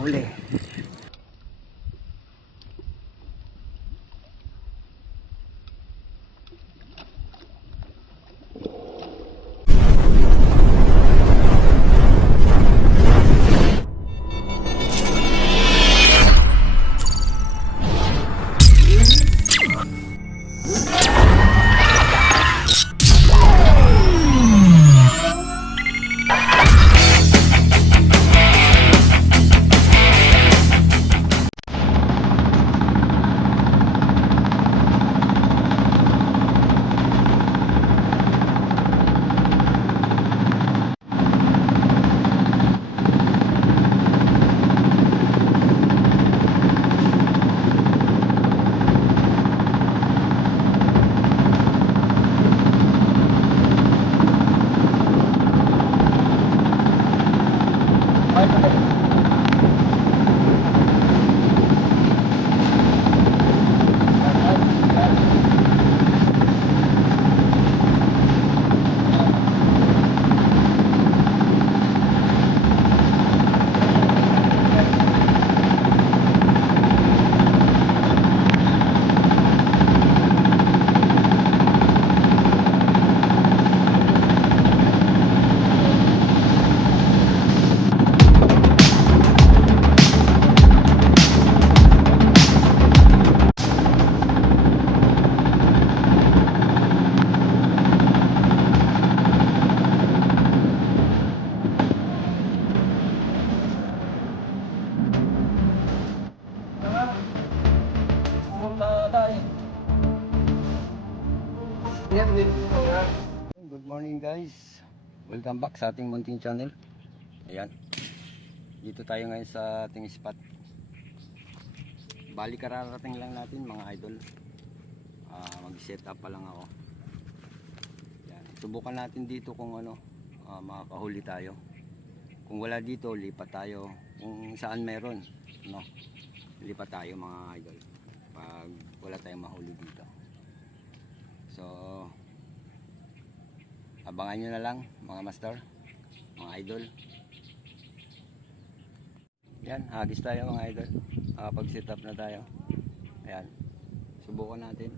Huli. Good morning guys, welcome back sa ating munting channel. Ayan, dito tayo ngayon sa ating spot. Bali kararating lang natin mga idol. Mag set up pa lang ako. Ayan, subukan natin dito kung ano, makakahuli tayo. Kung wala dito, lipat tayo. Kung saan meron, no, lipat tayo mga idol pag wala tayong mahuli dito. So abangan nyo na lang mga master, mga idol. Yan, hagis tayo mga idol. Pag set up na tayo. Ayan, subukan natin.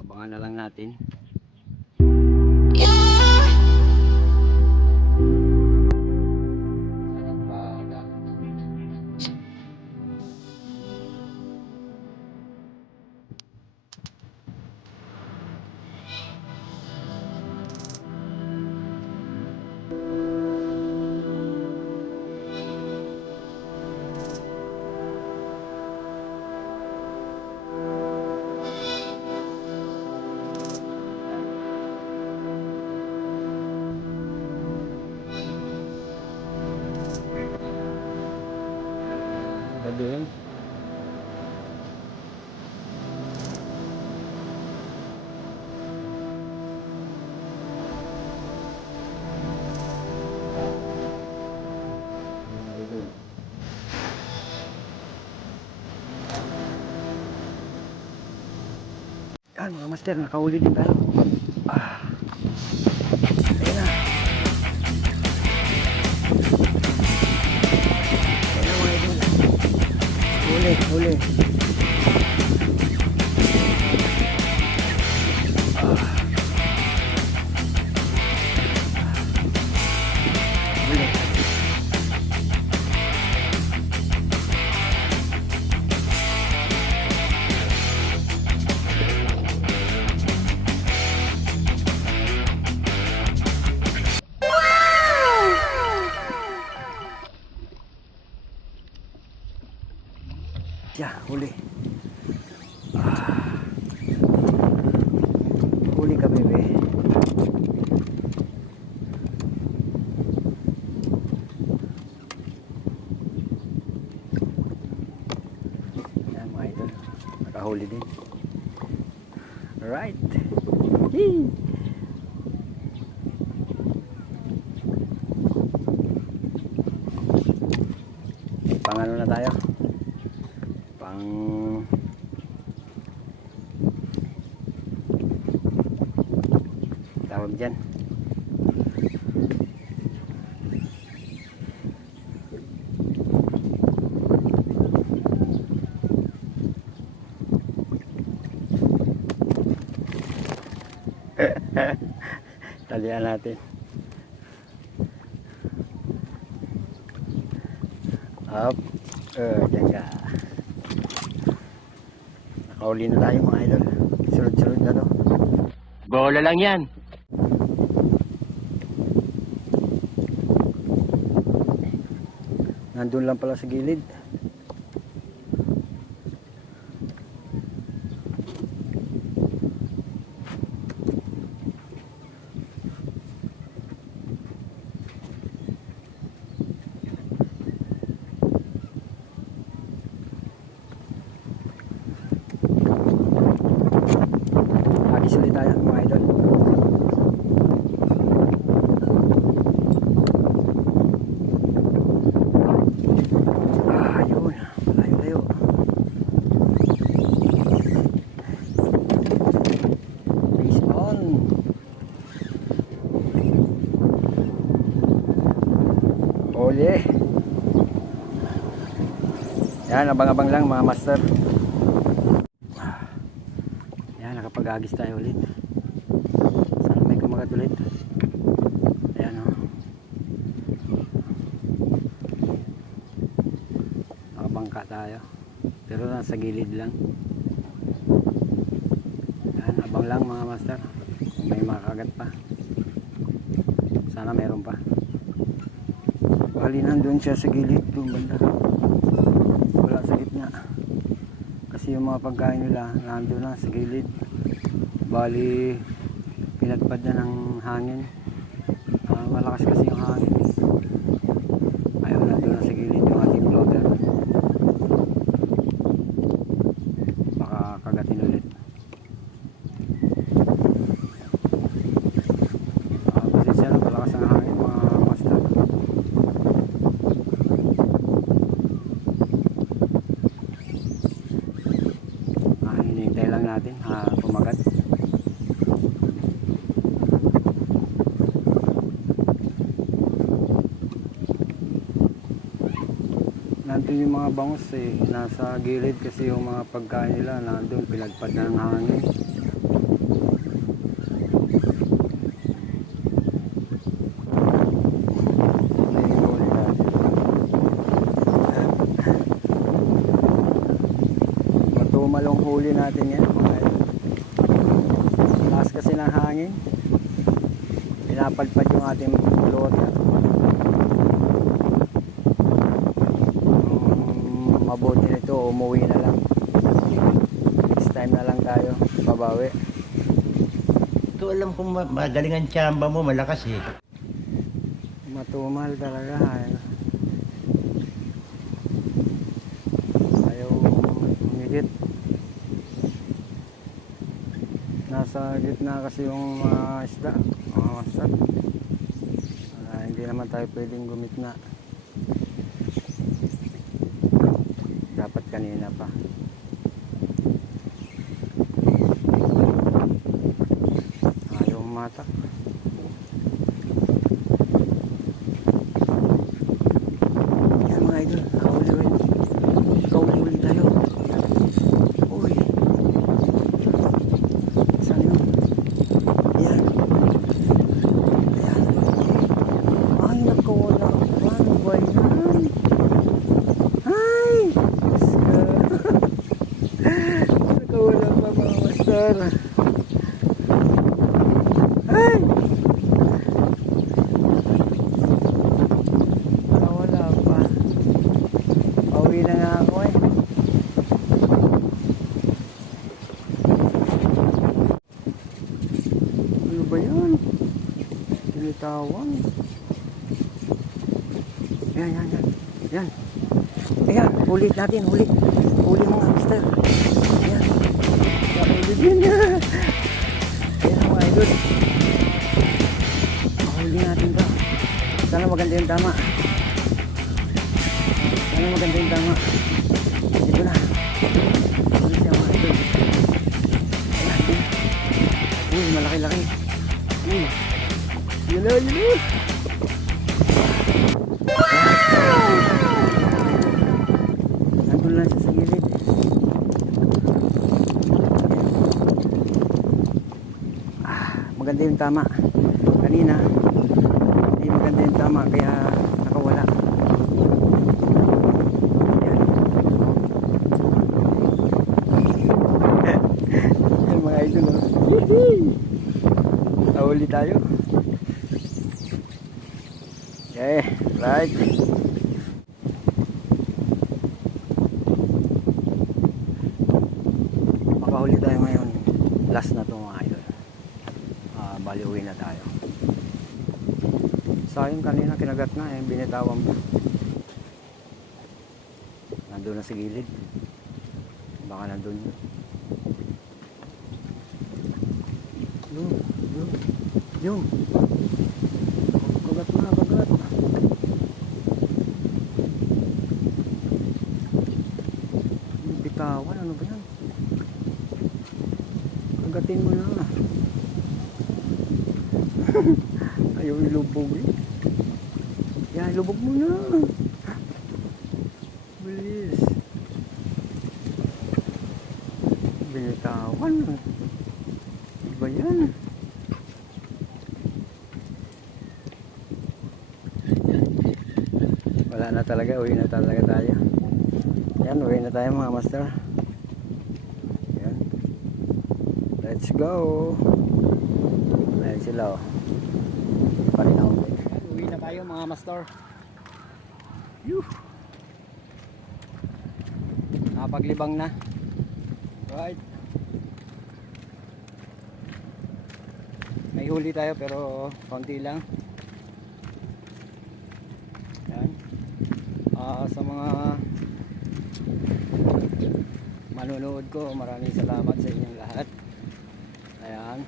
Abangan na lang natin. Doon. Yan mga master, nakahuli din tayo. Ayan na. Ayan mga idol. Huli, huli. siya, huli. Huli ka, bebe. Yan mga idol, nakahuli din. Alright. Yee! Pang ano na tayo? Pang tawag dyan. Talian natin. Up. Dyan ka. Nakauli na tayo mga idol. Sunod-sunod na to. Bola lang yan. Nandun lang pala sa gilid. Agis ulit tayo mga idol. Ayun, layo-layo. Face on. Ole. Yan, abang-abang lang mga master. Yan, nakapag-agis tayo ulit. Sana may kumagat ulit. Ayan o. Nakabangka tayo. Pero nasa gilid lang. Yan, abang lang mga master. Kung may makagat pa. Sana meron pa. Bali nandun siya sa gilid. Doon banda. Wala sa gitna. Kasi yung mga pagkain nila nandun na sa gilid. Bali pinagpad na ng hangin. Malakas kasi yung hangin. Ayaw nandun na sa gilid yung ating floater. Baka kagatin ulit. Kasi siya malakas ang hangin mga master. Hinihintay lang natin pumagat. Nandun yung mga bangus nasa gilid kasi yung mga pagkain nila nandun, pinagpad na ng hangin. Matumalong huli natin yan. Lakas kasi ng hangin. Pinapadpad yung ating floater. Mabuti nito, umuwi na lang. Next time na lang tayo babawi. Ito alam kong magaling ang tsamba mo, malakas eh. Matumal talaga. Ayaw humigit. Nasa gitna kasi yung mga isda, mga master. Hindi naman tayo pwedeng gumitna. Dapat kanina pa. Ayaw matak. Yan mga idol, kahuli tayo. Uy, saan yun? Yan. Ayan. Ay, nakawala. Paano ba yan? Ay! Nakawala pa mga master. Ay! Nakawala pa. Pauwi na nga ako eh. bitawan. Yan, yan, yan. Yan. Ayan, huli natin, huli. Huli mga hamster. Ayan. Huli din yan. Ayan mga idol. Huli natin to. Sana maganda yung tama. Sana maganda yung tama. Dito na. Huli siya mga idol. Ayan. Uy, malaki-laki. Uy. Yun na, yun na. Nandun lang siya sa gilid. Maganda yung tama. Kanina, hindi maganda yung tama kaya nakawala. Yan. Yan mga idol. Nahuli tayo. Okay, right. Makahuli tayo ngayon. Last na to mga idol. Bali uwi na tayo. Sayang kanina kinagat na eh, binitawan mo. Nandun na sa gilid. Baka nandun yun. Yung. Kagat na, kagat. Bitawan, ano ba yan? Kagatin mo na. Ayaw ilubog eh. Yan, lubog mo na. Bilis. Binitawan. Iba yan. Wala na talaga, uwi na talaga tayo. Yan, uwi na tayo mga master. Yan. Let's go. Ayan sila oh. Uwi na tayo mga master. Yuh. Nakapaglibang na. Right. May huli tayo pero konti lang. Yan. Sa mga manunood ko, maraming salamat sa inyong lahat. Ayan.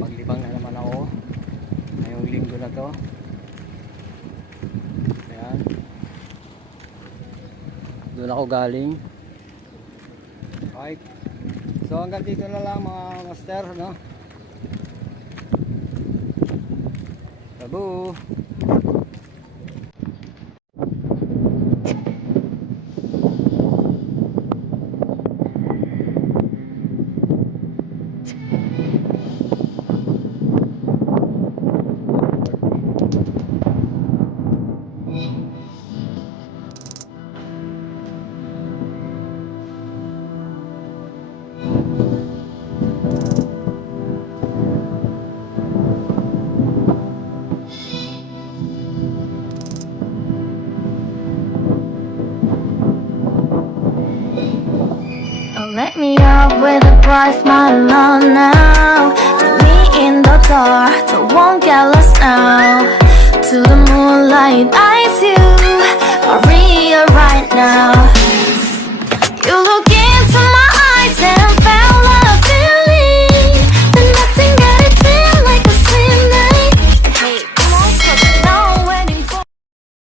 Paglibang na naman ako ngayong linggo na to. Ayan. Doon ako galing. Right. So hanggang dito na lang mga master, no? Tabu. Let me up with a bright smile on now. Put me in the dark, so won't get lost now. To the moonlight, eyes you, Maria right now.